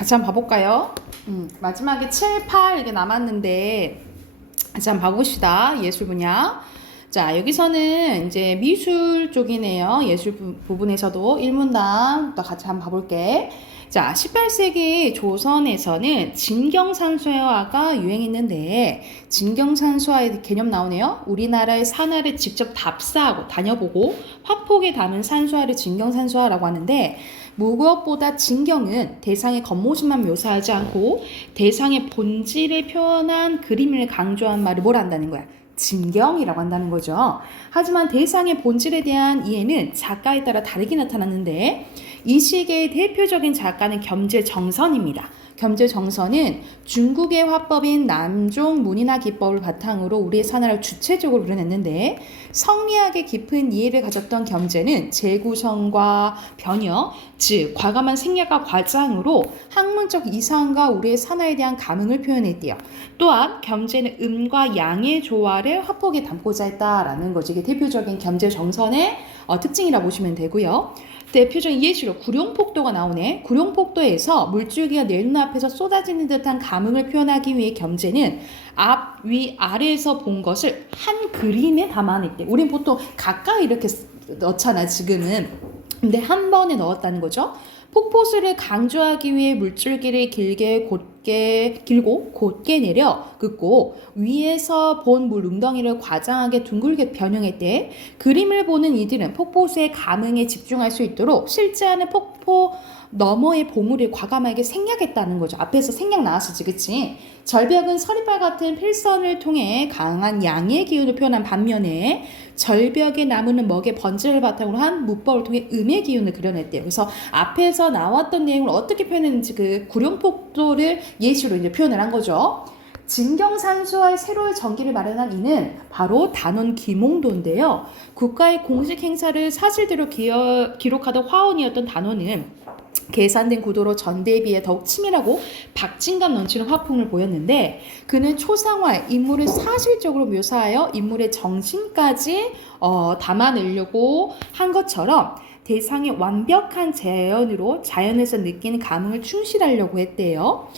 같이 한번 봐볼까요? 마지막에 7, 8 이게 남았는데 같이 한번 봐봅시다. 예술 분야. 자, 여기서는 이제 미술 쪽이네요. 예술 부분에서도 1문단 또 같이 한번 봐볼게. 자, 18세기 조선에서는 진경산수화가 유행했는데 진경산수화의 개념 나오네요. 우리나라의 산화를 직접 답사하고 다녀보고 화폭에 담은 산수화를 진경산수화라고 하는데 무엇보다 진경은 대상의 겉모습만 묘사하지 않고 대상의 본질을 표현한 그림을 강조한 말을 뭐라 한다는 거야? 진경이라고 한다는 거죠. 하지만 대상의 본질에 대한 이해는 작가에 따라 다르게 나타났는데 이 시기의 대표적인 작가는 겸재정선입니다. 겸재정선은 중국의 화법인 남종 문인화 기법을 바탕으로 우리의 산화를 주체적으로 그려냈는데 성리학의 깊은 이해를 가졌던 겸재는 재구성과 변형, 즉 과감한 생략과 과장으로 학문적 이상과 우리의 산화에 대한 감흥을 표현했대요. 또한 겸재는 음과 양의 조화를 화폭에 담고자 했다라는 거죠. 이게 대표적인 겸재정선의 특징이라 보시면 되고요. 대표적인 예시로 구룡폭도가 나오네. 구룡폭도에서 물줄기가 내 눈앞에서 쏟아지는 듯한 감흥을 표현하기 위해 겸재는 앞, 위, 아래에서 본 것을 한 그림에 담아냈대. 우린 보통 가까이 이렇게 넣잖아, 지금은. 근데 한 번에 넣었다는 거죠. 폭포수를 강조하기 위해 물줄기를 길고 곧게 내려 긋고 위에서 본 물 웅덩이를 과장하게 둥글게 변형했대. 그림을 보는 이들은 폭포수의 감흥에 집중할 수 있도록 실제하는 폭포 너머의 보물을 과감하게 생략했다는 거죠. 앞에서 생략 나왔었지, 그치? 절벽은 서리발 같은 필선을 통해 강한 양의 기운을 표현한 반면에 절벽에 나무는 먹의 번지를 바탕으로 한 무법을 통해 음의 기운을 그려냈대요. 그래서 앞에서 나왔던 내용을 어떻게 표현했는지 그 구룡폭도를 예시로 이제 표현을 한 거죠. 진경산수화의 새로운 전기를 마련한 이는 바로 단원 김홍도인데요. 국가의 공식 행사를 사실대로 기록하던 화원이었던 단원은 계산된 구도로 전대에 비해 더욱 치밀하고 박진감 넘치는 화풍을 보였는데 그는 초상화에 인물을 사실적으로 묘사하여 인물의 정신까지 담아내려고 한 것처럼 대상의 완벽한 재현으로 자연에서 느끼는 감흥을 충실하려고 했대요.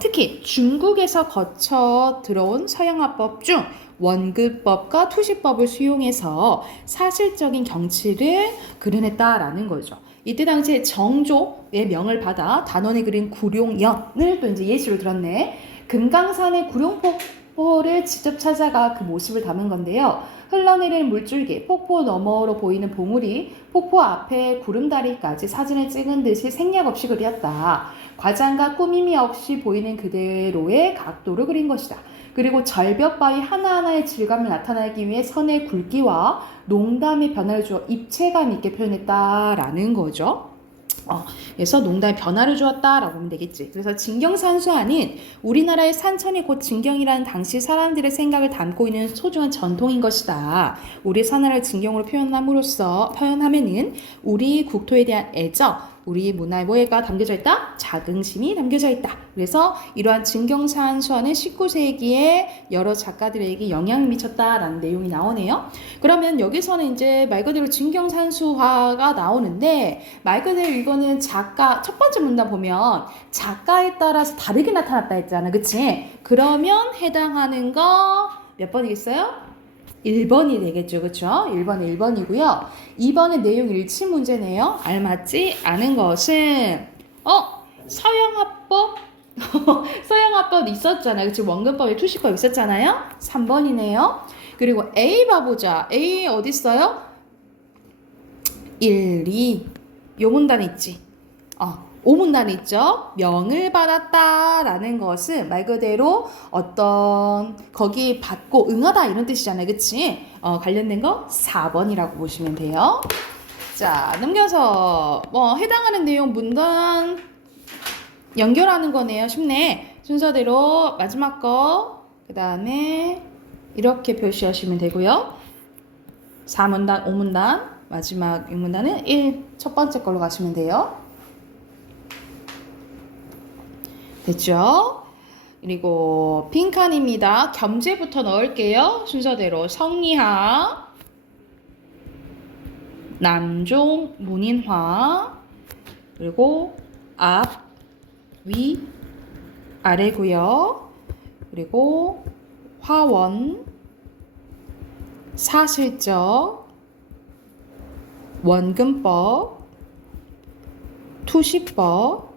특히 중국에서 거쳐 들어온 서양화법 중 원근법과 투시법을 수용해서 사실적인 경치를 그려냈다라는 거죠. 이때 당시에 정조의 명을 받아 단원이 그린 구룡연을 또 이제 예시로 들었네. 금강산의 구룡폭포를 직접 찾아가 그 모습을 담은 건데요. 흘러내리는 물줄기, 폭포 너머로 보이는 보물이 폭포 앞에 구름다리까지 사진을 찍은 듯이 생략 없이 그렸다. 과장과 꾸밈이 없이 보이는 그대로의 각도를 그린 것이다. 그리고 절벽 바위 하나하나의 질감을 나타내기 위해 선의 굵기와 농담의 변화를 주어 입체감 있게 표현했다라는 거죠. 그래서 농담의 변화를 주었다라고 보면 되겠지. 그래서 진경산수화는 우리나라의 산천이 곧 진경이라는 당시 사람들의 생각을 담고 있는 소중한 전통인 것이다. 우리 산하를 진경으로 표현하면은 우리 국토에 대한 애정, 우리 문화의 뭐가 담겨져 있다? 자긍심이 담겨져 있다. 그래서 이러한 진경산수화는 19세기에 여러 작가들에게 영향을 미쳤다라는 내용이 나오네요. 그러면 여기서는 이제 말 그대로 진경산수화가 나오는데 말 그대로 이거는 작가 첫 번째 문단 보면 작가에 따라서 다르게 나타났다 했잖아, 그치? 그러면 해당하는 거 몇 번이겠어요? 1번이 되겠죠. 그쵸? 1번은 1번이고요. 2번은 내용 일치 문제네요. 알맞지 않은 것은 서양화법 서양화법 있었잖아요. 그치? 원근법에 투시법 있었잖아요. 3번이네요. 그리고 A 봐보자. A 어디 있어요? 1, 2 요 문단 있지. 5문단 있죠. 명을 받았다라는 것은 말 그대로 어떤 거기 받고 응하다 이런 뜻이잖아요. 그치? 관련된 거 4번이라고 보시면 돼요. 자, 넘겨서 해당하는 내용 문단 연결하는 거네요. 쉽네. 순서대로 마지막 거 그 다음에 이렇게 표시하시면 되고요. 4문단, 5문단 마지막 6문단은 1 첫 번째 걸로 가시면 돼요. 됐죠? 그리고 빈칸입니다. 겸재부터 넣을게요. 순서대로 성리학, 남종, 문인화, 그리고 앞, 위, 아래고요. 그리고 화원, 사실적, 원근법, 투시법,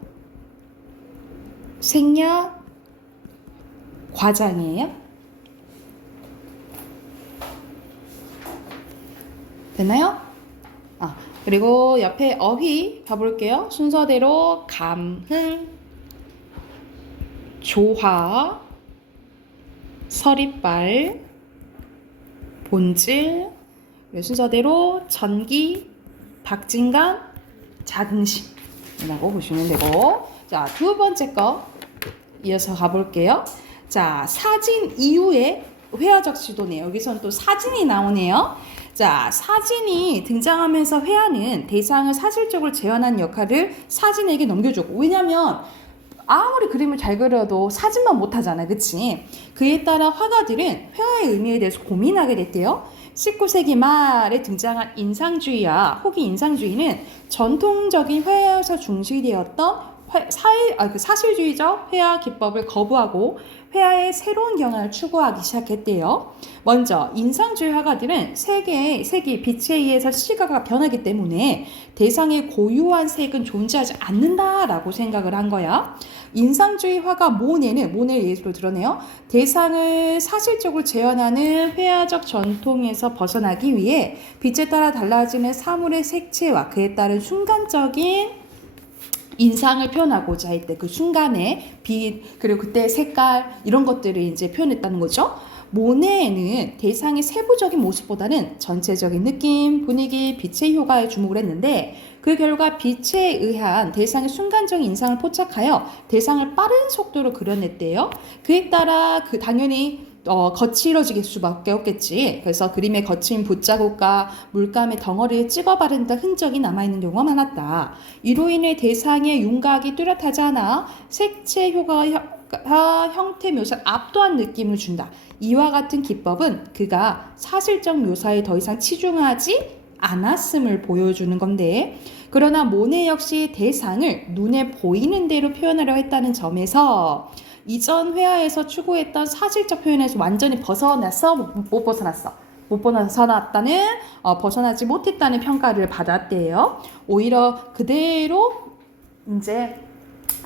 생략, 과장이에요. 됐나요? 그리고 옆에 어휘 봐볼게요. 순서대로 감흥, 조화, 서리빨, 본질, 순서대로 전기, 박진감, 자긍심이라고 보시면 되고, 자, 두 번째 거 이어서 가볼게요. 자, 사진 이후에 회화적 시도네요. 여기서는 또 사진이 나오네요. 자, 사진이 등장하면서 회화는 대상을 사실적으로 재현하는 역할을 사진에게 넘겨주고, 왜냐면 아무리 그림을 잘 그려도 사진만 못하잖아, 그치? 그에 따라 화가들은 회화의 의미에 대해서 고민하게 됐대요. 19세기 말에 등장한 인상주의와 후기 인상주의는 전통적인 회화에서 중시되었던 사실주의적 회화 기법을 거부하고 회화의 새로운 경향을 추구하기 시작했대요. 먼저 인상주의 화가들은 색이 빛에 의해서 시각이 변하기 때문에 대상의 고유한 색은 존재하지 않는다라고 생각을 한 거야. 인상주의 화가 모네를 예시로 들어내요. 대상을 사실적으로 재현하는 회화적 전통에서 벗어나기 위해 빛에 따라 달라지는 사물의 색채와 그에 따른 순간적인 인상을 표현하고자 했대. 그 순간에 빛, 그리고 그때 색깔, 이런 것들을 이제 표현했다는 거죠. 모네는 대상의 세부적인 모습보다는 전체적인 느낌, 분위기, 빛의 효과에 주목을 했는데, 그 결과 빛에 의한 대상의 순간적인 인상을 포착하여 대상을 빠른 속도로 그려냈대요. 그에 따라 당연히 거칠어질 수밖에 없겠지. 그래서 그림에 거친 붓자국과 물감의 덩어리에 찍어 바른 듯 흔적이 남아있는 경우가 많았다. 이로 인해 대상의 윤곽이 뚜렷하지 않아 색채 효과가 형태 묘사를 압도한 느낌을 준다. 이와 같은 기법은 그가 사실적 묘사에 더 이상 치중하지 않았음을 보여주는 건데, 그러나 모네 역시 대상을 눈에 보이는 대로 표현하려 했다는 점에서 이전 회화에서 추구했던 사실적 표현에서 완전히 벗어났어? 못 벗어났어? 못 벗어났다는 벗어나지 못했다는 평가를 받았대요. 오히려 그대로 이제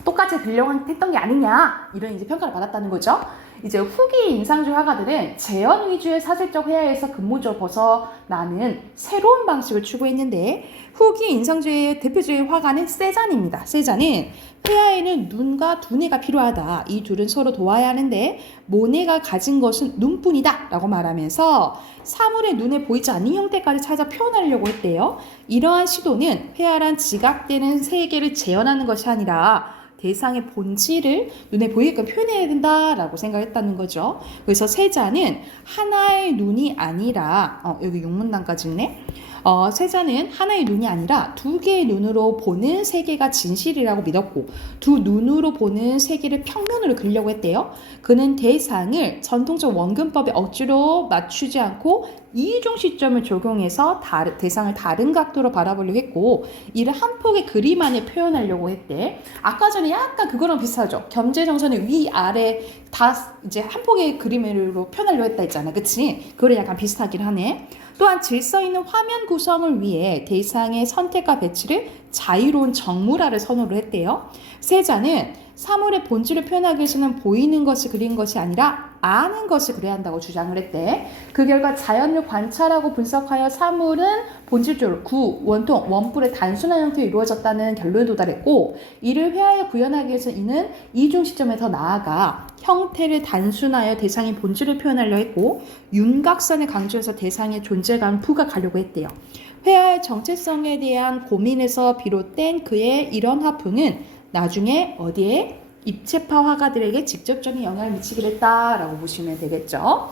똑같이 들려고 했던 게 아니냐, 이런 이제 평가를 받았다는 거죠. 이제 후기 인상주의 화가들은 재현 위주의 사실적 회화에서 근본적으로 벗어나는 새로운 방식을 추구했는데, 후기 인상주의의 대표적인 화가는 세잔입니다. 세잔은 회화에는 눈과 두뇌가 필요하다. 이 둘은 서로 도와야 하는데 모네가 가진 것은 눈뿐이다 라고 말하면서 사물의 눈에 보이지 않는 형태까지 찾아 표현하려고 했대요. 이러한 시도는 회화란 지각되는 세계를 재현하는 것이 아니라 대상의 본질을 눈에 보이게끔 표현해야 된다라고 생각했다는 거죠. 그래서 세자는 하나의 눈이 아니라 여기 용문단까지 있네. 세자는 하나의 눈이 아니라 두 개의 눈으로 보는 세계가 진실이라고 믿었고, 두 눈으로 보는 세계를 평면으로 그리려고 했대요. 그는 대상을 전통적 원근법에 억지로 맞추지 않고 이중 시점을 적용해서 대상을 다른 각도로 바라보려고 했고, 이를 한 폭의 그림 안에 표현하려고 했대. 아까 전에 약간 그거랑 비슷하죠. 겸재정선의 위아래 다 이제 한 폭의 그림으로 표현하려고 했다 했잖아, 그치? 그거랑 약간 비슷하긴 하네. 또한 질서 있는 화면 구성을 위해 대상의 선택과 배치를 자유로운 정물화를 선호를 했대요. 세자는 사물의 본질을 표현하기 위해서는 보이는 것이 그린 것이 아니라 아는 것이 그려야 한다고 주장을 했대. 그 결과 자연을 관찰하고 분석하여 사물은 본질적으로 원통, 원뿔의 단순한 형태로 이루어졌다는 결론에 도달했고, 이를 회화에 구현하기 위해서 이는 이중 시점에 더 나아가 형태를 단순하여 대상의 본질을 표현하려 했고, 윤곽선을 강조해서 대상의 존재감 부각하려고 했대요. 회화의 정체성에 대한 고민에서 비롯된 그의 이런 화풍은 나중에 어디에? 입체파 화가들에게 직접적인 영향을 미치게 됐다라고 보시면 되겠죠.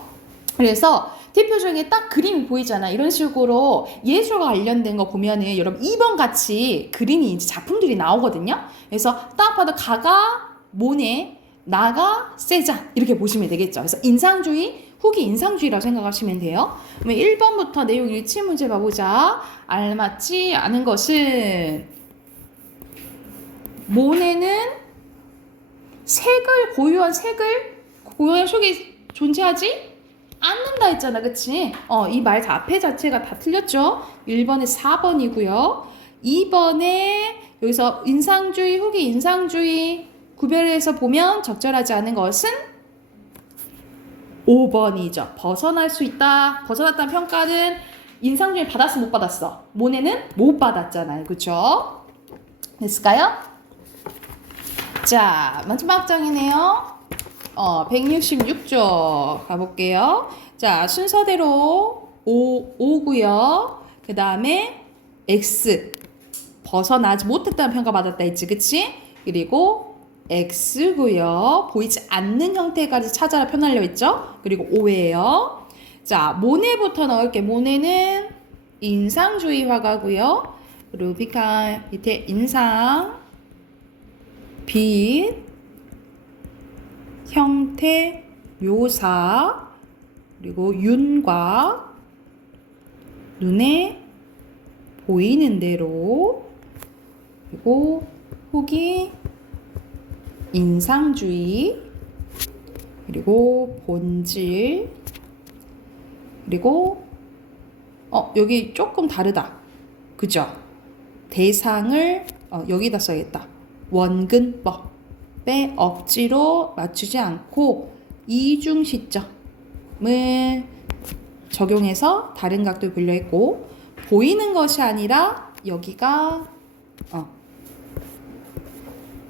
그래서 대표적인 딱 그림이 보이잖아. 이런 식으로 예술과 관련된 거 보면은 여러분 2번 같이 그림이 이제 작품들이 나오거든요. 그래서 딱 봐도 가가 모네, 나가 세잔, 이렇게 보시면 되겠죠. 그래서 인상주의, 후기 인상주의라고 생각하시면 돼요. 그러면 1번부터 내용 일치 문제 봐보자. 알맞지 않은 것은 모네는 고유한 색이 존재하지 않는다 했잖아. 그치? 이 말 앞에 자체가 다 틀렸죠? 1번에 4번이고요. 2번에 여기서 인상주의, 후기 인상주의 구별해서 보면 적절하지 않은 것은 5번이죠. 벗어날 수 있다. 벗어났다는 평가는 인상주의 받았어, 못 받았어? 모네는 못 받았잖아요. 그쵸? 됐을까요? 자, 마지막 장이네요. 166쪽 가볼게요. 자, 순서대로 5고요. 그 다음에 X 벗어나지 못했다는 평가 받았다 했지, 그치? 그리고 X고요. 보이지 않는 형태까지 찾아라 표현하려 했죠? 그리고 5예요. 자, 모네부터 넣을게. 모네는 인상주의 화가고요. 루비칸 밑에 인상, 빛, 형태, 묘사, 그리고 윤곽, 눈에 보이는 대로, 그리고 후기, 인상주의, 그리고 본질, 그리고 여기 조금 다르다. 그죠? 대상을 여기다 써야겠다. 원근법에 억지로 맞추지 않고 이중 시점을 적용해서 다른 각도를 분류했고, 보이는 것이 아니라 여기가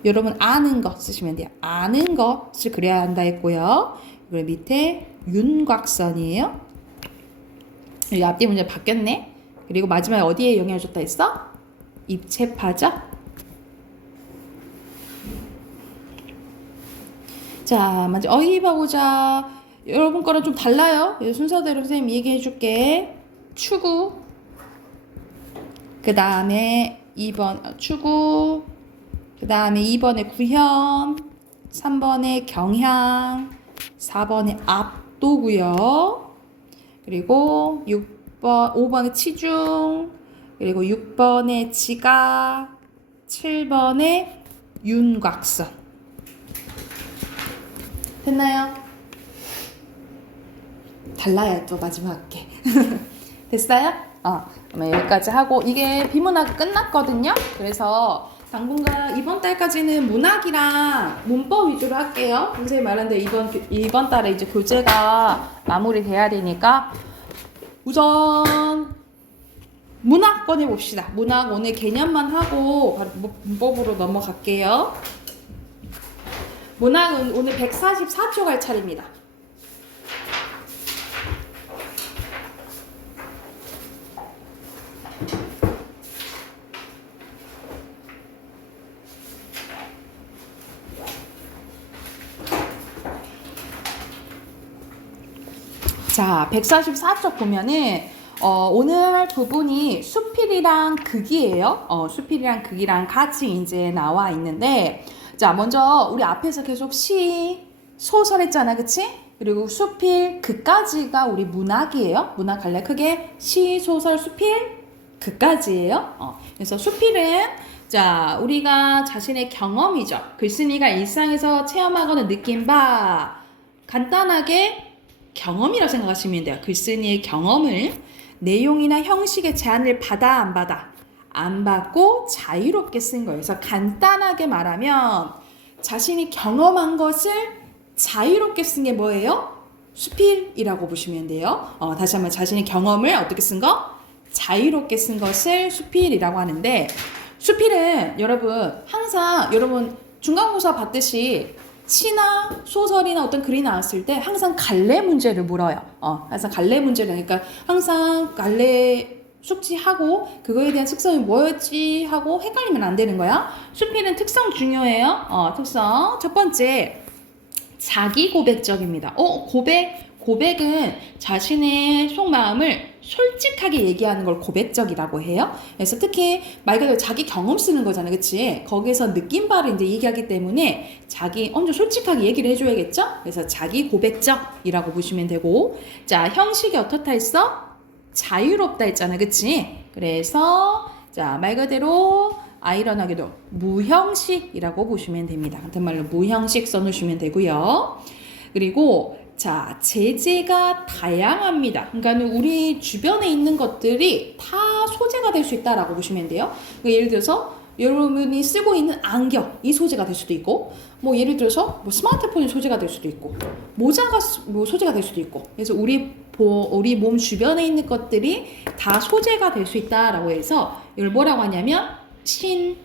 여러분 아는 것 쓰시면 돼요. 아는 것을 그려야 한다 했고요. 그리고 밑에 윤곽선이에요. 여기 앞뒤 문제 바뀌었네. 그리고 마지막에 어디에 영향을 줬다 했어? 입체파죠? 자, 먼저 어휘봐 보자. 여러분 거랑 좀 달라요. 순서대로 선생님이 얘기해 줄게. 추구, 그 다음에 2번 추구, 그 다음에 2번에 구현, 3번에 경향, 4번에 압도고요. 그리고 5번에 치중, 그리고 6번에 지각, 7번에 윤곽선. 됐나요? 달라요, 또 마지막 게. 됐어요? 그러면 여기까지 하고, 이게 비문학이 끝났거든요. 그래서 당분간 이번 달까지는 문학이랑 문법 위주로 할게요. 선생님 말한 대로 이번 달에 이제 교재가 마무리돼야 되니까 우선 문학 꺼내봅시다. 문학 오늘 개념만 하고 바로 문법으로 넘어갈게요. 문학은 오늘 144쪽 할 차례입니다. 자, 144쪽 보면은 오늘 할 부분이 수필이랑 극이에요. 수필이랑 극이랑 같이 이제 나와 있는데, 자, 먼저 우리 앞에서 계속 시, 소설 했잖아, 그치? 그리고 수필, 극까지가 우리 문학이에요. 문학 갈래 크게 시, 소설, 수필, 극까지예요. 그래서 수필은 자, 우리가 자신의 경험이죠. 글쓴이가 일상에서 체험하거나 느낀 바 간단하게 경험이라고 생각하시면 돼요. 글쓴이의 경험을 내용이나 형식의 제한을 받아 안 받아? 안 받고 자유롭게 쓴 거예요. 그래서 간단하게 말하면 자신이 경험한 것을 자유롭게 쓴 게 뭐예요? 수필이라고 보시면 돼요. 다시 한번 자신의 경험을 어떻게 쓴 거? 자유롭게 쓴 것을 수필이라고 하는데, 수필은 여러분 항상 여러분 중간고사 받듯이 시나 소설이나 어떤 글이 나왔을 때 항상 갈래 문제를 물어요. 항상 갈래 문제를, 그러니까 항상 갈래 숙지하고 그거에 대한 특성이 뭐였지 하고 헷갈리면 안 되는 거야. 수필은 특성 중요해요. 특성 첫 번째, 자기 고백적입니다. 고백은 자신의 속마음을 솔직하게 얘기하는 걸 고백적이라고 해요. 그래서 특히 말 그대로 자기 경험 쓰는 거잖아요. 그치? 거기서 느낀 바를 이제 얘기하기 때문에 자기 엄청 솔직하게 얘기를 해줘야겠죠? 그래서 자기 고백적이라고 보시면 되고, 자, 형식이 어떻다 했어? 자유롭다 했잖아. 그치? 그래서 자, 말 그대로 아이러니하게도 무형식이라고 보시면 됩니다. 같은 말로 무형식 써놓으시면 되고요. 그리고 자, 제재가 다양합니다. 그러니까 우리 주변에 있는 것들이 다 소재가 될 수 있다라고 보시면 돼요. 그러니까 예를 들어서 여러분이 쓰고 있는 안경이 소재가 될 수도 있고, 뭐 예를 들어서 뭐 스마트폰이 소재가 될 수도 있고, 모자가 뭐 소재가 될 수도 있고. 그래서 우리 몸 주변에 있는 것들이 다 소재가 될 수 있다라고 해서 이걸 뭐라고 하냐면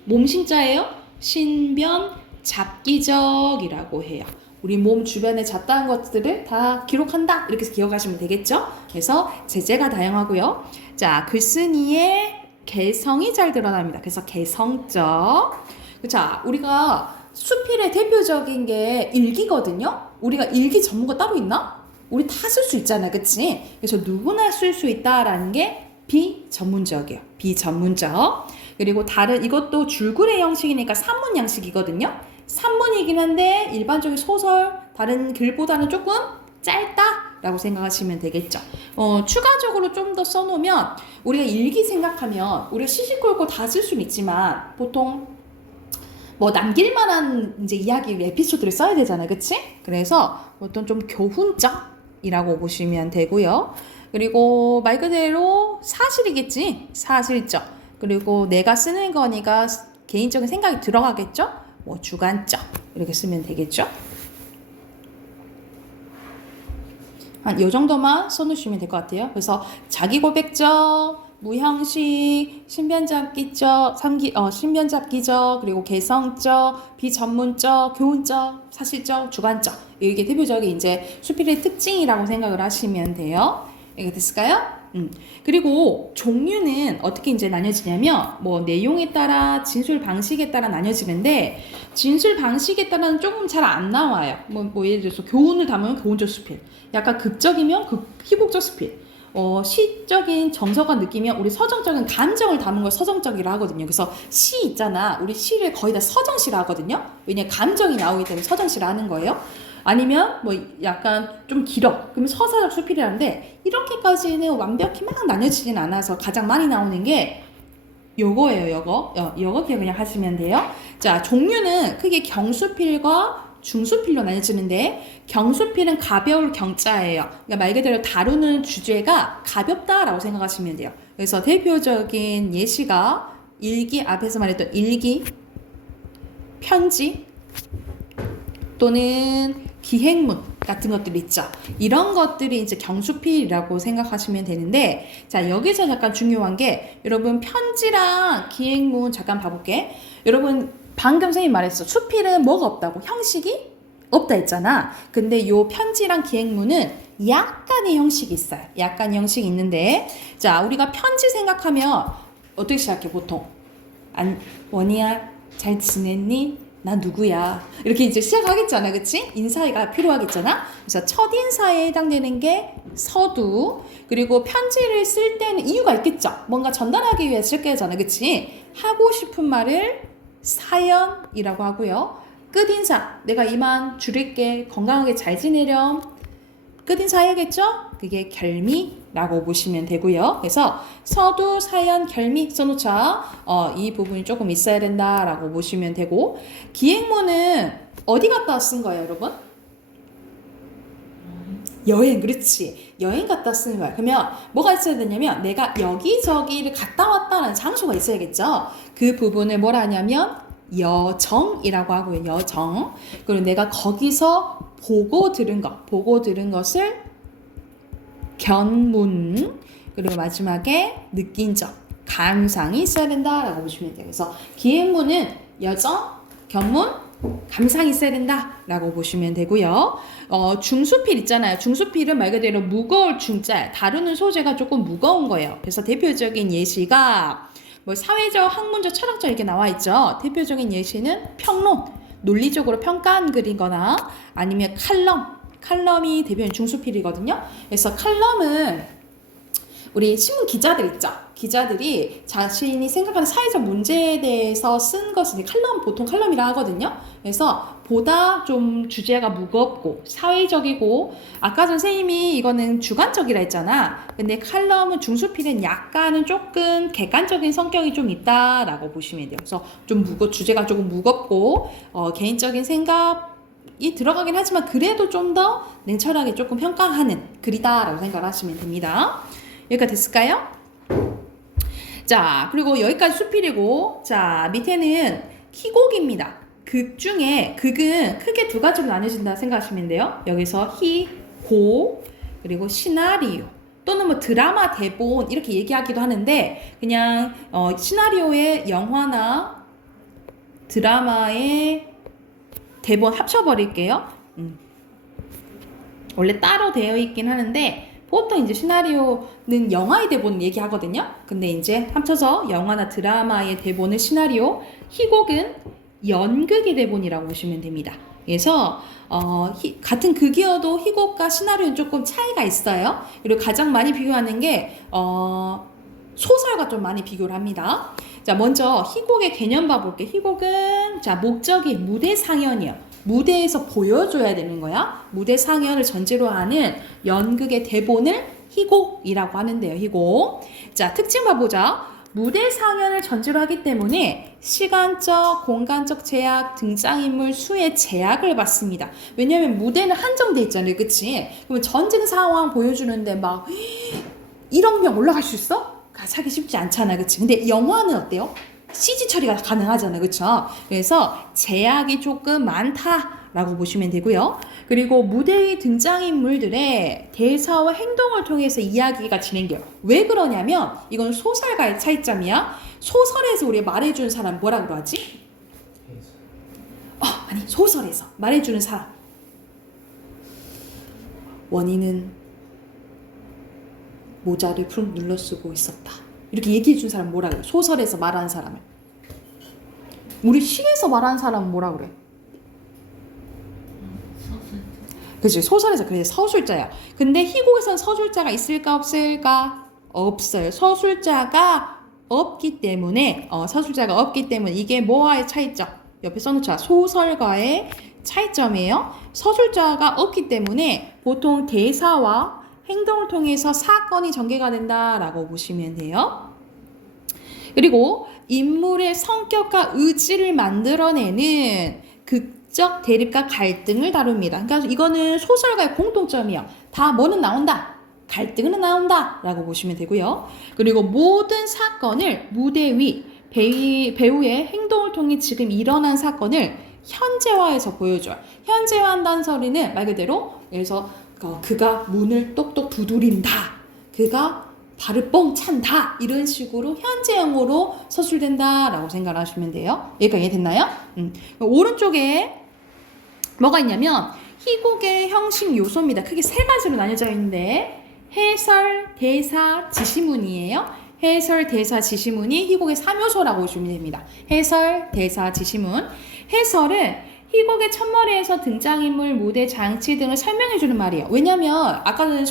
몸신자예요. 신변 잡기적이라고 해요. 우리 몸 주변에 잡다한 것들을 다 기록한다. 이렇게 해서 기억하시면 되겠죠? 그래서 제재가 다양하고요. 자, 글쓴이의 개성이 잘 드러납니다. 그래서 개성적. 자, 우리가 수필의 대표적인 게 일기거든요. 우리가 일기 전문가 따로 있나? 우리 다 쓸 수 있잖아, 그치? 그래서 누구나 쓸 수 있다라는 게 비전문적이에요. 비전문적. 그리고 이것도 줄글의 형식이니까 산문 양식이거든요. 산문이긴 한데 일반적인 소설, 다른 글보다는 조금 짧다라고 생각하시면 되겠죠. 추가적으로 좀 더 써놓으면 우리가 일기 생각하면 우리가 시시콜콜 다 쓸 수는 있지만 보통 뭐 남길 만한 이제 이야기 에피소드를 써야 되잖아요, 그치? 그래서 어떤 좀 교훈적이라고 보시면 되고요. 그리고 말 그대로 사실이겠지, 사실적. 그리고 내가 쓰는 거니까 개인적인 생각이 들어가겠죠? 뭐 주관적 이렇게 쓰면 되겠죠? 한 요 정도만 써놓으시면 될 것 같아요. 그래서 자기 고백적, 무형식, 신변잡기적, 신변잡기적, 그리고 개성적, 비전문적, 교훈적, 사실적, 주관적. 이게 대표적인 이제 수필의 특징이라고 생각을 하시면 돼요. 이게 됐을까요? 그리고 종류는 어떻게 이제 나뉘어지냐면 뭐 내용에 따라 진술 방식에 따라 나뉘어지는데 진술 방식에 따라는 조금 잘 안 나와요. 뭐 예를 들어서 교훈을 담으면 교훈적 수필, 약간 극적이면 희곡적 수필, 시적인 정서가 느끼면 우리 서정적인 감정을 담은 걸 서정적이라 하거든요. 그래서 시 있잖아. 우리 시를 거의 다 서정시라 하거든요. 왜냐면 감정이 나오기 때문에 서정시라 하는 거예요. 아니면 뭐 약간 좀 길어. 그러면 서사적 수필이라는데 이렇게까지는 완벽히 막 나뉘어지진 않아서 가장 많이 나오는 게 요거예요. 요거 그냥 하시면 돼요. 자, 종류는 크게 경수필과 중수필로 나뉘어지는데 경수필은 가벼울 경자예요. 그러니까 말 그대로 다루는 주제가 가볍다라고 생각하시면 돼요. 그래서 대표적인 예시가 일기, 앞에서 말했던 일기, 편지 또는 기행문 같은 것들 있죠. 이런 것들이 이제 경수필이라고 생각하시면 되는데, 자, 여기서 잠깐 중요한 게, 여러분 편지랑 기행문 잠깐 봐볼게. 여러분 방금 선생님 말했어. 수필은 뭐가 없다고? 형식이 없다 했잖아. 근데 요 편지랑 기행문은 약간의 형식이 있어요. 약간 형식이 있는데, 자, 우리가 편지 생각하면 어떻게 시작해 보통? 원희야 잘 지냈니? 나 누구야? 이렇게 이제 시작하겠잖아, 그치? 인사가 필요하겠잖아? 그래서 첫인사에 해당되는 게 서두. 그리고 편지를 쓸 때는 이유가 있겠죠? 뭔가 전달하기 위해 쓸 거잖아, 그치? 하고 싶은 말을 사연이라고 하고요. 끝인사, 내가 이만 줄일게. 건강하게 잘 지내렴. 끝인사 해야겠죠? 그게 결미라고 보시면 되고요. 그래서 서두, 사연, 결미 써놓자. 이 부분이 조금 있어야 된다라고 보시면 되고, 기행문은 어디 갔다 쓴 거예요, 여러분? 여행, 그렇지. 여행 갔다 쓰는 거야. 그러면 뭐가 있어야 되냐면 내가 여기저기를 갔다 왔다는 장소가 있어야겠죠. 그 부분을 뭐라 하냐면 여정이라고 하고요. 여정. 그리고 내가 거기서 보고 들은 것을 견문. 그리고 마지막에 느낀 점, 감상이 있어야 된다라고 보시면 돼요. 그래서 기행문은 여정, 견문, 감상이 있어야 된다라고 보시면 되고요. 중수필 있잖아요. 중수필은 말 그대로 무거울 중자, 다루는 소재가 조금 무거운 거예요. 그래서 대표적인 예시가 뭐 사회적, 학문적, 철학적 이렇게 나와 있죠. 대표적인 예시는 평론, 논리적으로 평가한 글이거나 아니면 칼럼이 대표적인 중수필이거든요. 그래서 칼럼은 우리 신문 기자들 있죠? 기자들이 자신이 생각하는 사회적 문제에 대해서 쓴 것을 칼럼, 보통 칼럼이라 하거든요. 그래서 보다 좀 주제가 무겁고 사회적이고, 아까 선생님이 이거는 주관적이라 했잖아. 근데 칼럼은 중수필은 약간은 조금 객관적인 성격이 좀 있다라고 보시면 돼요. 그래서 좀 주제가 조금 무겁고 개인적인 생각이 들어가긴 하지만 그래도 좀 더 냉철하게 조금 평가하는 글이다라고 생각을 하시면 됩니다. 여기까지 됐을까요? 자, 그리고 여기까지 수필이고, 자, 밑에는 희곡입니다. 극 중에, 극은 크게 두 가지로 나뉘어진다 생각하시면 돼요. 여기서 희, 고, 그리고 시나리오, 또는 뭐 드라마, 대본, 이렇게 얘기하기도 하는데, 그냥, 시나리오의 영화나 드라마의 대본 합쳐버릴게요. 원래 따로 되어 있긴 하는데, 보통 이제 시나리오는 영화의 대본 얘기하거든요. 근데 이제 합쳐서 영화나 드라마의 대본을 시나리오, 희곡은 연극의 대본이라고 보시면 됩니다. 그래서 같은 극이어도 희곡과 시나리오는 조금 차이가 있어요. 그리고 가장 많이 비교하는 게 소설과 좀 많이 비교를 합니다. 자, 먼저 희곡의 개념 봐볼게요. 희곡은 자, 목적이 무대 상연이요. 무대에서 보여줘야 되는 거야. 무대 상연을 전제로 하는 연극의 대본을 희곡이라고 하는데요. 희곡. 자, 특징 봐보자. 무대 상연을 전제로 하기 때문에 시간적, 공간적 제약, 등장인물 수의 제약을 받습니다. 왜냐면 무대는 한정돼 있잖아요. 그치? 그러면 전쟁 상황 보여주는데 막 1억 명 올라갈 수 있어? 하기 쉽지 않잖아. 그치? 근데 영화는 어때요? CG 처리가 가능하잖아요. 그쵸? 그래서 제약이 조금 많다라고 보시면 되고요. 그리고 무대의 등장인물들의 대사와 행동을 통해서 이야기가 진행돼요. 왜 그러냐면 이건 소설가의 차이점이야. 소설에서 우리가 말해주는 사람 뭐라 그러지? 아니, 소설에서 말해주는 사람. 원인은 모자를 푹 눌러 쓰고 있었다. 이렇게 얘기해준 사람 뭐라 그래? 소설에서 말하는 사람을. 우리 시에서 말하는 사람은 뭐라 그래? 그치, 소설에서 그래 서술자야. 근데 희곡에서는 서술자가 있을까 없을까? 없어요. 서술자가 없기 때문에 이게 뭐와의 차이점? 옆에 써놓자. 소설과의 차이점이에요. 서술자가 없기 때문에 보통 대사와 행동을 통해서 사건이 전개가 된다라고 보시면 돼요. 그리고 인물의 성격과 의지를 만들어내는 극적 대립과 갈등을 다룹니다. 그러니까 이거는 소설가의 공통점이에요. 다 뭐는 나온다. 갈등은 나온다 라고 보시면 되고요. 그리고 모든 사건을 무대 위 배우의 행동을 통해 지금 일어난 사건을 현재화해서 보여줘요. 현재화한다는 소리는 말 그대로 그래서 그가 문을 똑똑 두드린다. 그가 발을 뻥 찬다. 이런 식으로 현재형으로 서술된다라고 생각을 하시면 돼요. 여기까지 이해됐나요? 오른쪽에 뭐가 있냐면 희곡의 형식 요소입니다. 크게 세 가지로 나뉘어져 있는데 해설, 대사, 지시문이에요. 해설, 대사, 지시문이 희곡의 3요소라고 보시면 됩니다. 해설, 대사, 지시문. 해설은 희곡의 첫머리에서 등장인물, 무대, 장치 등을 설명해주는 말이에요. 왜냐면 아까는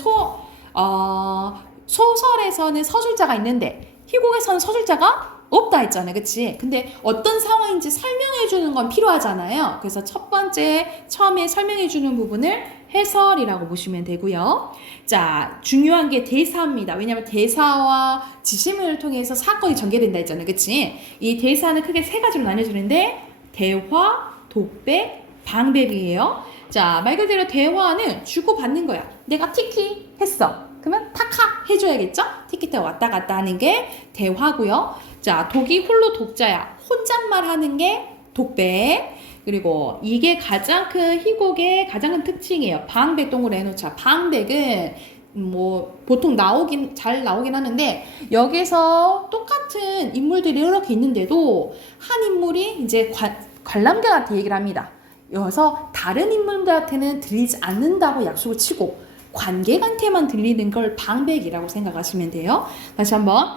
소설에서는 서술자가 있는데 희곡에서는 서술자가 없다 했잖아요. 그치? 근데 어떤 상황인지 설명해주는 건 필요하잖아요. 그래서 첫 번째 처음에 설명해주는 부분을 해설이라고 보시면 되고요. 자, 중요한 게 대사입니다. 왜냐면 대사와 지시문을 통해서 사건이 전개된다 했잖아요. 그치? 이 대사는 크게 세 가지로 나뉘어지는데 대화, 독백, 방백이에요. 자, 말 그대로 대화는 주고받는 거야. 내가 티키 했어. 그러면 타카 해줘야겠죠? 티키타 왔다 갔다 하는 게 대화고요. 자, 독이 홀로 독자야. 혼잣말 하는 게 독백. 그리고 이게 가장 큰 희곡의 가장 큰 특징이에요. 방백 동그래 해놓자. 방백은 뭐 보통 잘 나오긴 하는데 여기서 똑같은 인물들이 이렇게 있는데도 한 인물이 이제 관람객한테 얘기를 합니다. 여기서 다른 인물들한테는 들리지 않는다고 약속을 치고 관객한테만 들리는 걸 방백이라고 생각하시면 돼요. 다시 한번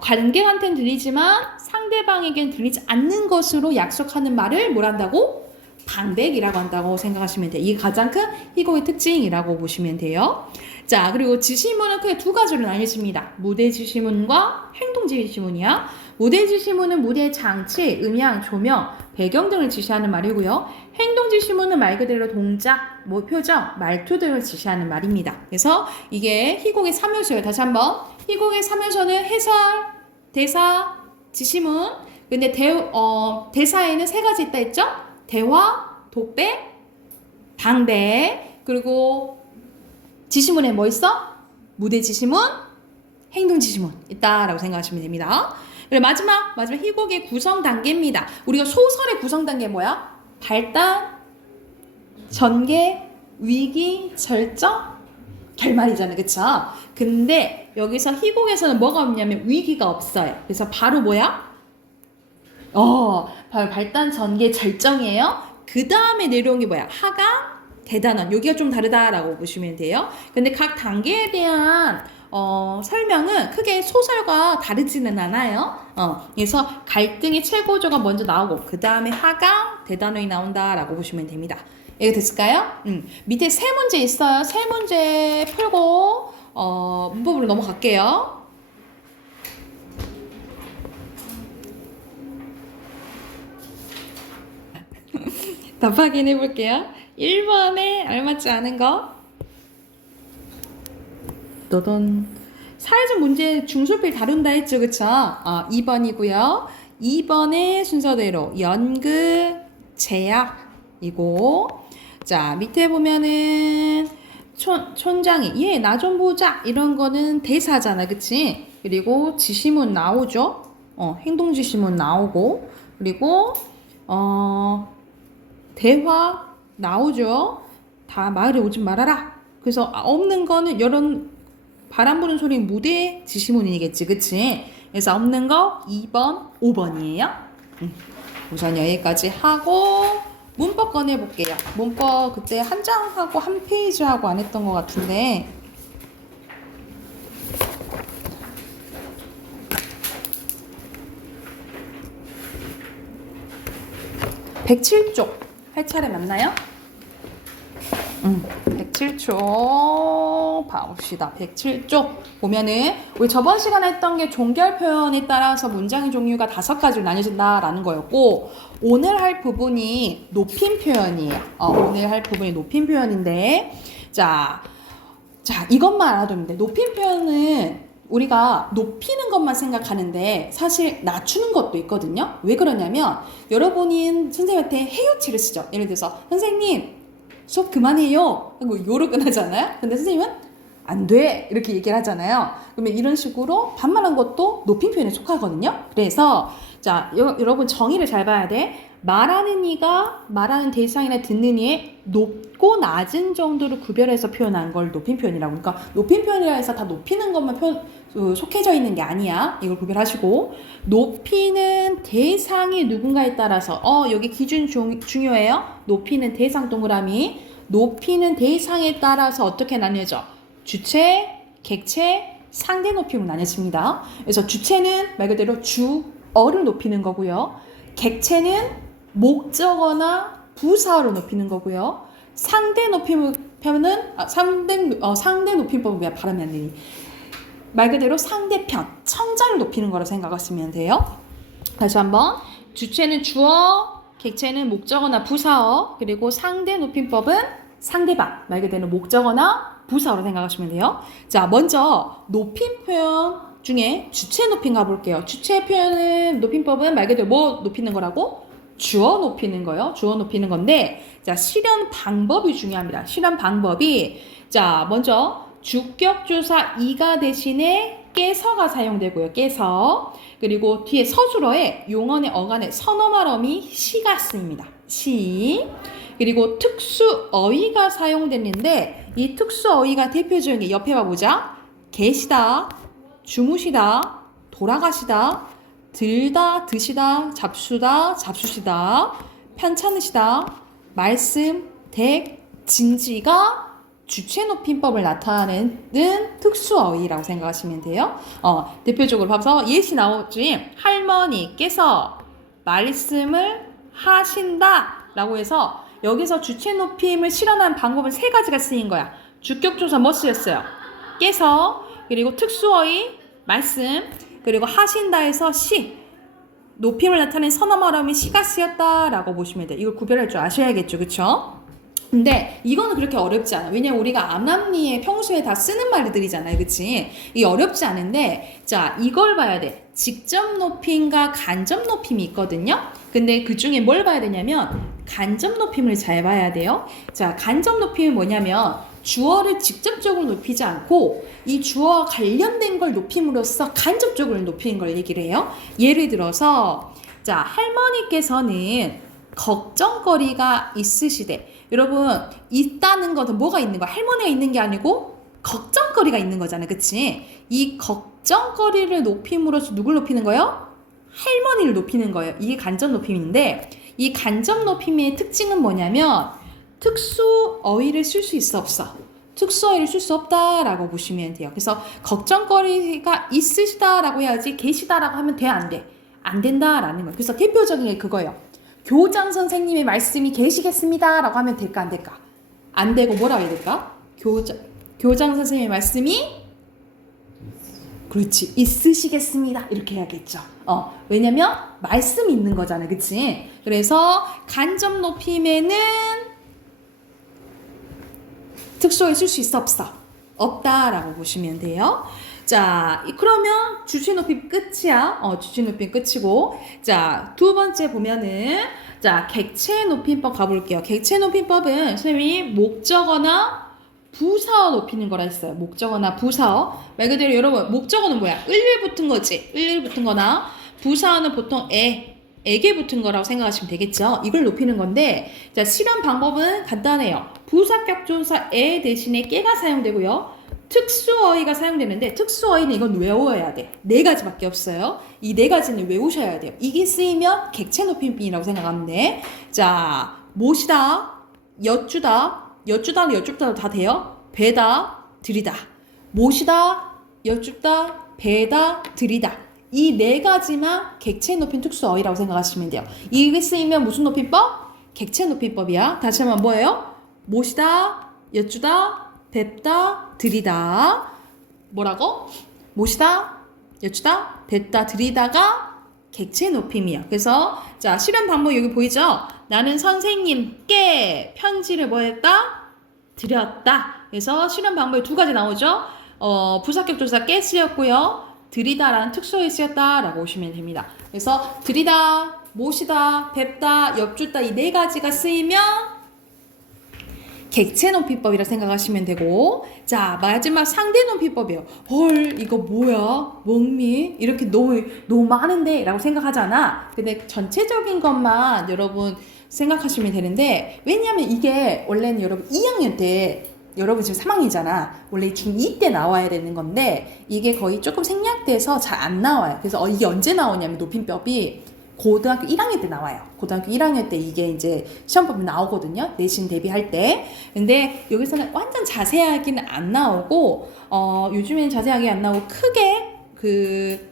관객한테는 들리지만 상대방에게는 들리지 않는 것으로 약속하는 말을 뭘 한다고? 방백이라고 한다고 생각하시면 돼요. 이게 가장 큰 희곡의 특징이라고 보시면 돼요. 자, 그리고 지시문은 크게 두 가지로 나뉘어집니다. 무대 지시문과 행동 지시문이야. 무대 지시문은 무대 장치, 음향, 조명, 배경 등을 지시하는 말이고요. 행동 지시문은 말 그대로 동작, 표정, 말투 등을 지시하는 말입니다. 그래서 이게 희곡의 3요소예요. 다시 한번. 희곡의 3요소는 해설, 대사, 지시문. 근데 대사에는 세 가지 있다 했죠? 대화, 독백, 방백. 그리고 지시문에 뭐 있어? 무대 지시문, 행동 지시문 있다라고 생각하시면 됩니다. 그리고 마지막 희곡의 구성 단계입니다. 우리가 소설의 구성 단계 뭐야? 발단, 전개, 위기, 절정, 결말이잖아요. 그쵸? 근데 여기서 희곡에서는 뭐가 없냐면 위기가 없어요. 그래서 바로 뭐야? 바로 발단, 전개, 절정이에요. 그 다음에 내려온 게 뭐야? 하강, 대단원. 여기가 좀 다르다라고 보시면 돼요. 근데 각 단계에 대한 설명은 크게 소설과 다르지는 않아요. 그래서 갈등의 최고조가 먼저 나오고 그 다음에 하강, 대단원이 나온다라고 보시면 됩니다. 이거 됐을까요? 밑에 세 문제 있어요. 세 문제 풀고 문법으로 넘어갈게요. 답 확인해 볼게요. 1번에 알맞지 않은 거. 너던 사회적 문제 중소필 다룬다 했죠, 그쵸? 2번이고요. 2번의 순서대로 연극, 제약이고, 자 밑에 보면은 촌장이 나 좀 보자 이런 거는 대사잖아, 그치? 그리고 지시문 나오죠. 행동 지시문 나오고, 그리고 대화 나오죠. 다 마을에 오지 말아라. 그래서 없는 거는 이런 바람 부는 소리 무대 지시문이겠지, 그치? 그래서 없는 거 2번, 5번이에요. 우선 여기까지 하고 문법 꺼내볼게요. 문법 그때 한 장하고 한 페이지하고 안 했던 것 같은데. (107쪽) 할 차례 맞나요? 107쪽 봐봅시다. 107쪽 보면은 우리 저번 시간에 했던 게 종결 표현에 따라서 문장의 종류가 5가지로 나뉘어진다라는 거였고, 오늘 할 부분이 높임 표현이에요. 오늘 할 부분이 높임 표현인데, 자 이것만 알아도 됩니다. 높임 표현은 우리가 높이는 것만 생각하는데 사실 낮추는 것도 있거든요. 왜 그러냐면 여러분이 선생님한테 해요치를 쓰죠. 예를 들어서 선생님 수업 그만해요 하고 요로 끝나잖아요. 근데 선생님은 안 돼 이렇게 얘기를 하잖아요. 그러면 이런 식으로 반말한 것도 높임 표현에 속하거든요. 그래서 자 여러분 정의를 잘 봐야 돼. 말하는 이가 말하는 대상이나 듣는 이의 높고 낮은 정도를 구별해서 표현한 걸 높임 표현이라고. 그러니까 높임 표현이라 해서 다 높이는 것만 속해져 있는 게 아니야. 이걸 구별하시고, 높이는 대상이 누군가에 따라서 여기 기준 중요해요. 높이는 대상 동그라미. 높이는 대상에 따라서 어떻게 나뉘어져? 주체, 객체, 상대 높임으로 나뉘어집니다. 그래서 주체는 말 그대로 주어를 높이는 거고요. 객체는 목적어나 부사어로 높이는 거고요. 상대 높임은 상대 높임법은 왜 발음이 안 되니? 말 그대로 상대편, 청자를 높이는 거라 생각하시면 돼요. 다시 한번. 주체는 주어, 객체는 목적어나 부사어, 그리고 상대 높임법은 상대방, 말 그대로 목적어나 부사어로 생각하시면 돼요. 자, 먼저 높임 표현 중에 주체 높임 가볼게요. 주체 표현은 높임법은 말 그대로 뭐 높이는 거라고? 주어 높이는 거요. 주어 높이는 건데, 자 실현 방법이 중요합니다. 실현 방법이 자 먼저 주격조사 이가 대신에 깨서가 사용되고요. 깨서. 그리고 뒤에 서술어에 용언의 어간에 선어말어미 시가 쓰입니다. 시. 그리고 특수어휘가 사용되는데 이 특수어휘가 대표적인 게 옆에 봐보자. 계시다, 주무시다, 돌아가시다, 들다, 드시다, 잡수다, 잡수시다, 편찮으시다, 말씀, 댁, 진지가 주체 높임법을 나타내는 특수어휘라고 생각하시면 돼요. 대표적으로 봐서 예시 나오지. 할머니께서 말씀을 하신다 라고 해서 여기서 주체 높임을 실현한 방법은 세 가지가 쓰인 거야. 주격조사 뭐 쓰였어요? 깨서, 그리고 특수어의 말씀, 그리고 하신다에서 시, 높임을 나타낸 선어말음이 시가 쓰였다라고 보시면 돼요. 이걸 구별할 줄 아셔야겠죠, 그쵸? 근데 이거는 그렇게 어렵지 않아. 왜냐면 우리가 암암리에 평소에 다 쓰는 말들이잖아요, 그치? 이게 어렵지 않은데, 자, 이걸 봐야 돼. 직접 높임과 간접 높임이 있거든요. 근데 그 중에 뭘 봐야 되냐면 간접 높임을 잘 봐야 돼요. 자, 간접 높임은 뭐냐면 주어를 직접적으로 높이지 않고 이 주어와 관련된 걸 높임으로써 간접적으로 높이는 걸 얘기를 해요. 예를 들어서 자, 할머니께서는 걱정거리가 있으시대. 여러분, 있다는 것은 뭐가 있는 거야? 할머니가 있는 게 아니고 걱정거리가 있는 거잖아, 그치? 이 걱정거리를 높임으로써 누굴 높이는 거예요? 할머니를 높이는 거예요. 이게 간접 높임인데 이 간접 높임의 특징은 뭐냐면 특수어휘를 쓸 수 있어 없어? 특수어휘를 쓸 수 없다라고 보시면 돼요. 그래서 걱정거리가 있으시다라고 해야지 계시다라고 하면 돼, 안 돼? 안 된다라는 거예요. 그래서 대표적인 게 그거예요. 교장 선생님의 말씀이 계시겠습니다라고 하면 될까 안 될까? 안 되고 뭐라고 해야 될까? 교장 선생님의 말씀이 그렇지 있으시겠습니다 이렇게 해야겠죠. 왜냐면 말씀이 있는 거잖아, 그치? 그래서 간접 높임에는 특수어휘 쓸 수 있어 없어? 없다라고 보시면 돼요. 자, 그러면 주체 높임 끝이야. 주체 높임 끝이고. 자, 두 번째 보면은 자, 객체 높임법 가볼게요. 객체 높임법은 선생님이 목적어나 부사어 높이는 거라 했어요. 목적어나 부사어. 말 그대로 여러분, 목적어는 뭐야? 을일 붙은 거지. 을일 붙은 거나 부사어는 보통 에게 붙은 거라고 생각하시면 되겠죠. 이걸 높이는 건데 자, 실현 방법은 간단해요. 부사격 조사 에 대신에 깨가 사용되고요. 특수어휘가 사용되는데 특수어휘는 이건 외워야 돼. 네 가지밖에 없어요. 이 네 가지는 외우셔야 돼요. 이게 쓰이면 객체 높임이라고 생각하면 돼. 자, 모시다, 여쭈다는 여쭙다 다 돼요. 배다, 들이다. 모시다, 여쭙다, 배다, 들이다. 이 네 가지만 객체 높임 특수어휘라고 생각하시면 돼요. 이게 쓰이면 무슨 높임법? 객체 높임법이야. 다시 한번 뭐예요? 모시다, 여쭈다, 뵙다, 들이다. 뭐라고? 모시다, 여쭈다, 뵙다, 들이다가 객체 높임이야. 그래서 자, 실현 방법 여기 보이죠? 나는 선생님께 편지를 뭐 했다? 드렸다. 그래서 실현 방법이 두 가지 나오죠? 부사격 조사 깨 쓰였고요. 들이다라는 특수어휘 쓰였다라고 보시면 됩니다. 그래서 들이다, 모시다, 뵙다, 엽주다 이 네 가지가 쓰이면 객체 높임법이라 생각하시면 되고 자, 마지막 상대 높임법이에요. 헐, 이거 뭐야? 멍미? 이렇게 너무 많은데? 라고 생각하잖아. 근데 전체적인 것만 여러분 생각하시면 되는데 왜냐하면 이게 원래는 여러분 2학년 때 여러분 지금 3학년이잖아. 원래 중2 때 나와야 되는 건데 이게 거의 조금 생략돼서 잘 안 나와요. 그래서 이게 언제 나오냐면 높임법이 고등학교 1학년 때 나와요. 고등학교 1학년 때 이게 이제 시험법이 나오거든요. 내신 대비할 때. 근데 여기서는 완전 자세하게는 안 나오고 요즘에는 자세하게 안 나오고 크게 그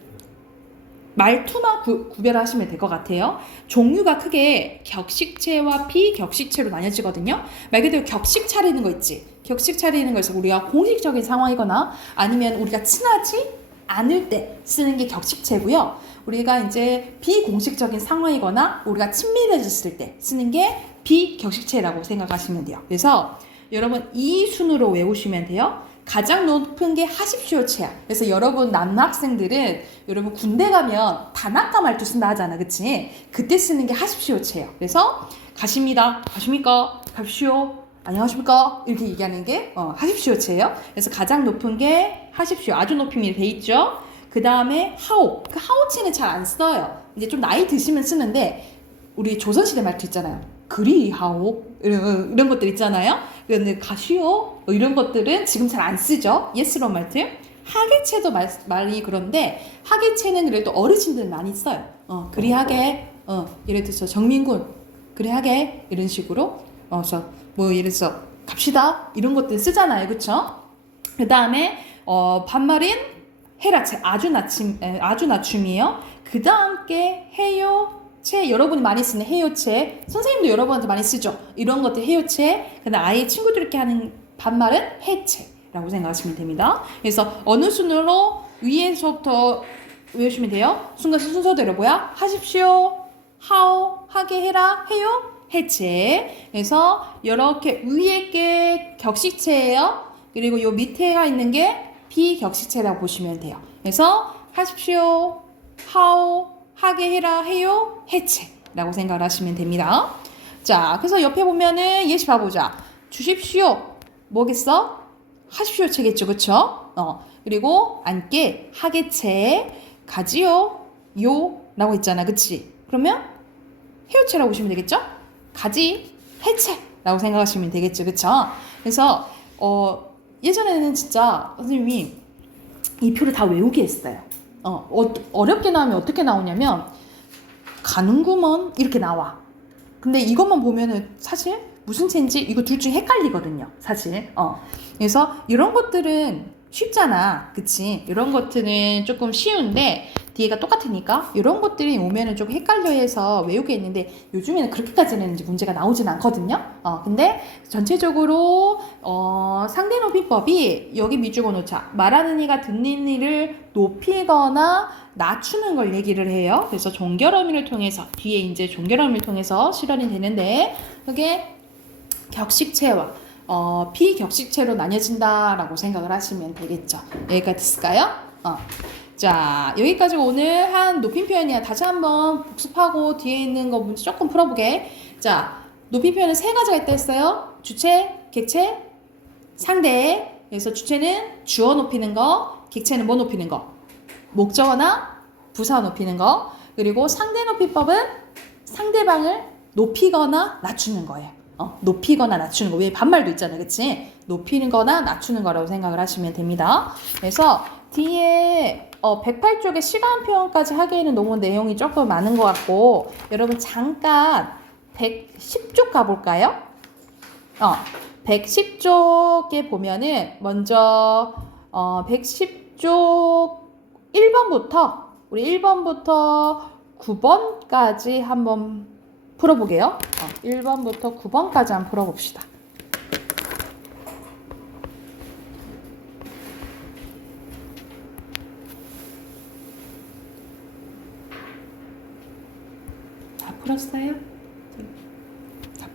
말투만 구별하시면 될 것 같아요. 종류가 크게 격식체와 비격식체로 나뉘어지거든요. 말 그대로 격식 차리는 거 있지. 격식 차리는 거에서 우리가 공식적인 상황이거나 아니면 우리가 친하지 않을 때 쓰는 게 격식체고요. 우리가 이제 비공식적인 상황이거나 우리가 친밀해졌을 때 쓰는 게 비격식체라고 생각하시면 돼요. 그래서 여러분 이 순으로 외우시면 돼요. 가장 높은 게 하십시오체야. 그래서 여러분 남학생들은 여러분 군대 가면 단아까 말투 쓴다 하잖아, 그치? 그때 쓰는 게 하십시오체예요. 그래서 가십니다, 가십니까, 갑시오, 안녕하십니까 이렇게 얘기하는 게 하십시오체예요. 그래서 가장 높은 게 하십시오, 아주 높임이 돼 있죠. 그 다음에 하오, 그 하오체는 잘 안 써요. 이제 좀 나이 드시면 쓰는데 우리 조선시대 말투 있잖아요. 그리하오 이런 것들 있잖아요. 근데 가시오 이런 것들은 지금 잘 안 쓰죠. 예스런 말투. 하계체도 말이 그런데 하계체는 그래도 어르신들은 많이 써요. 그리하게 예를 들어서 정민군 그리하게 이런 식으로 뭐 예를 들어서 갑시다 이런 것들 쓰잖아요. 그쵸? 그 다음에 반말인 헤라체 아주 낮춤이에요. 그 다음 게 해요 채 여러분이 많이 쓰는 해요채, 선생님도 여러분한테 많이 쓰죠. 이런 것들 해요채. 근데 아예 친구들끼리 하는 반말은 해채라고 생각하시면 됩니다. 그래서 어느 순으로 위에서부터 외우시면 돼요. 순서대로 뭐야? 하십시오, 하오, 하게 해라, 해요, 해채. 그래서 이렇게 위에 게 격식체예요. 그리고 요 밑에가 있는 게 비격식체라고 보시면 돼요. 그래서 하십시오, 하오, 하게 해라, 해요, 해채라고 생각을 하시면 됩니다. 자, 그래서 옆에 보면은 예시 봐보자. 주십시오, 뭐겠어? 하십시오 채겠죠, 그쵸? 그리고 앉게, 하게채, 가지요, 요 라고 있잖아, 그치? 그러면 해요채라고 보시면 되겠죠? 가지, 해채라고 생각하시면 되겠죠, 그쵸? 그래서 예전에는 진짜 선생님이 이 표를 다 외우게 했어요. 어렵게 나오면 어떻게 나오냐면 가는구먼 이렇게 나와. 근데 이것만 보면은 사실 무슨 채인지 이거 둘 중에 헷갈리거든요, 사실. 그래서 이런 것들은 쉽잖아, 그치? 이런 것들은 조금 쉬운데 뒤에가 똑같으니까 이런 것들이 오면은 좀 헷갈려해서 외우게 했는데 요즘에는 그렇게까지는 이제 문제가 나오진 않거든요. 근데 전체적으로 상대 높이법이 여기 미주고 놓자, 말하는 이가 듣는 이를 높이거나 낮추는 걸 얘기를 해요. 그래서 종결어미를 통해서 뒤에 이제 종결어미를 통해서 실현이 되는데 그게 격식체와 비격식체로 나뉘어진다라고 생각을 하시면 되겠죠. 여기까지 됐을까요? 자, 여기까지 오늘 한 높임 표현이야. 다시 한번 복습하고 뒤에 있는 거 문제 조금 풀어보게. 자, 높임 표현은 세 가지가 있다 했어요. 주체, 객체, 상대. 그래서 주체는 주어 높이는 거, 객체는 뭐 높이는 거? 목적어나 부사 높이는 거. 그리고 상대 높이법은 상대방을 높이거나 낮추는 거예요. 높이거나 낮추는 거. 왜 반말도 있잖아요, 그치? 높이는 거나 낮추는 거라고 생각을 하시면 됩니다. 그래서 뒤에 108쪽에 시간 표현까지 하기에는 너무 내용이 조금 많은 것 같고 여러분 잠깐 110쪽 가볼까요? 110쪽에 보면은 먼저 110쪽 1번부터 우리 1번부터 9번까지 한번 풀어보게요. 1번부터 9번까지 한번 풀어봅시다. 다 풀었어요?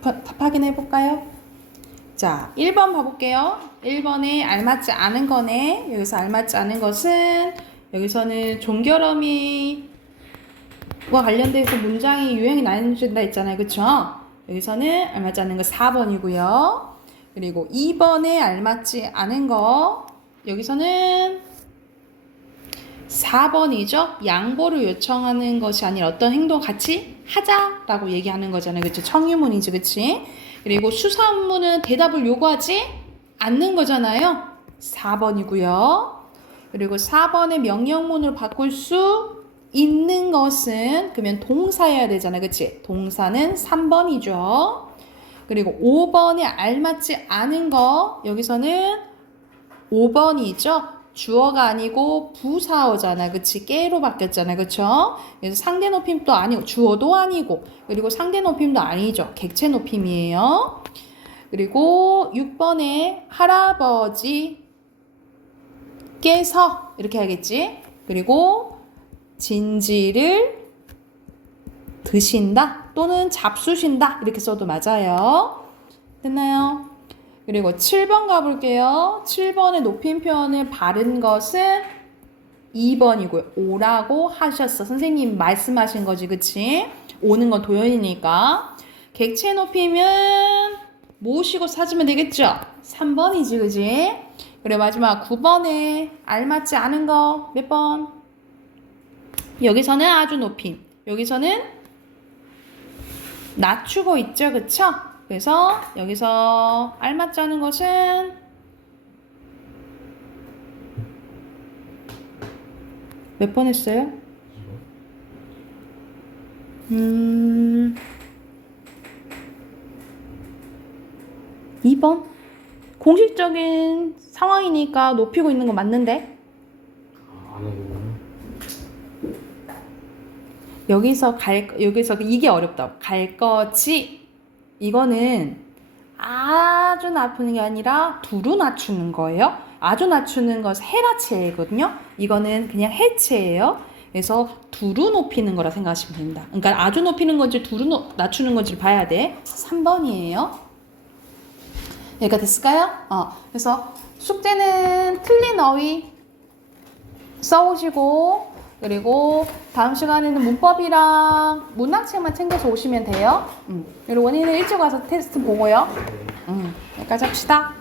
답 확인해볼까요? 자, 1번 봐볼게요. 1번에 알맞지 않은 거네. 여기서 알맞지 않은 것은 여기서는 종결어미와 관련돼서 문장이 유형이 나눠진다 했잖아요, 그쵸? 여기서는 알맞지 않은 거 4번이고요. 그리고 2번에 알맞지 않은 거 여기서는 4번이죠. 양보를 요청하는 것이 아니라 어떤 행동 같이 하자라고 얘기하는 거잖아요, 그쵸? 청유문이지, 그치? 그리고 수사문은 대답을 요구하지 않는 거잖아요. 4번이고요. 그리고 4번의 명령문으로 바꿀 수 있는 것은 그러면 동사여야 되잖아요, 그치? 동사는 3번이죠. 그리고 5번에 알맞지 않은 거 여기서는 5번이죠. 주어가 아니고 부사어잖아, 그치? 깨로 바뀌었잖아, 그쵸? 그래서 상대 높임도 아니고 주어도 아니고 그리고 상대 높임도 아니죠. 객체 높임이에요. 그리고 6번에 할아버지께서 이렇게 하겠지. 그리고 진지를 드신다 또는 잡수신다 이렇게 써도 맞아요. 됐나요? 그리고 7번 가볼게요. 7번의 높임 표현을 바른 것은 2번이고요. 오라고 하셨어. 선생님 말씀하신 거지, 그치? 오는 건 도연이니까. 객체 높이면 모시고 찾으면 되겠죠? 3번이지, 그치? 그리고 마지막 9번에 알맞지 않은 거 몇 번? 여기서는 아주 높임. 여기서는 낮추고 있죠, 그쵸? 그래서 여기서 알맞지 않은 것은 몇 번 했어요? 2번? 공식적인 상황이니까 높이고 있는 거 맞는데? 안 하고 여기서 이게 어렵다. 갈 거지. 이거는 아주 낮추는 게 아니라 두루 낮추는 거예요. 아주 낮추는 것은 헤라체이거든요. 이거는 그냥 해체예요. 그래서 두루 높이는 거라 생각하시면 됩니다. 그러니까 아주 높이는 건지 두루 낮추는 건지를 봐야 돼. 3번이에요. 여기가 됐을까요? 그래서 숙제는 틀린 어휘 써오시고, 그리고 다음 시간에는 문법이랑 문학책만 챙겨서 오시면 돼요. 그리고 원인은 일찍 와서 테스트 보고요. 여기까지 합시다.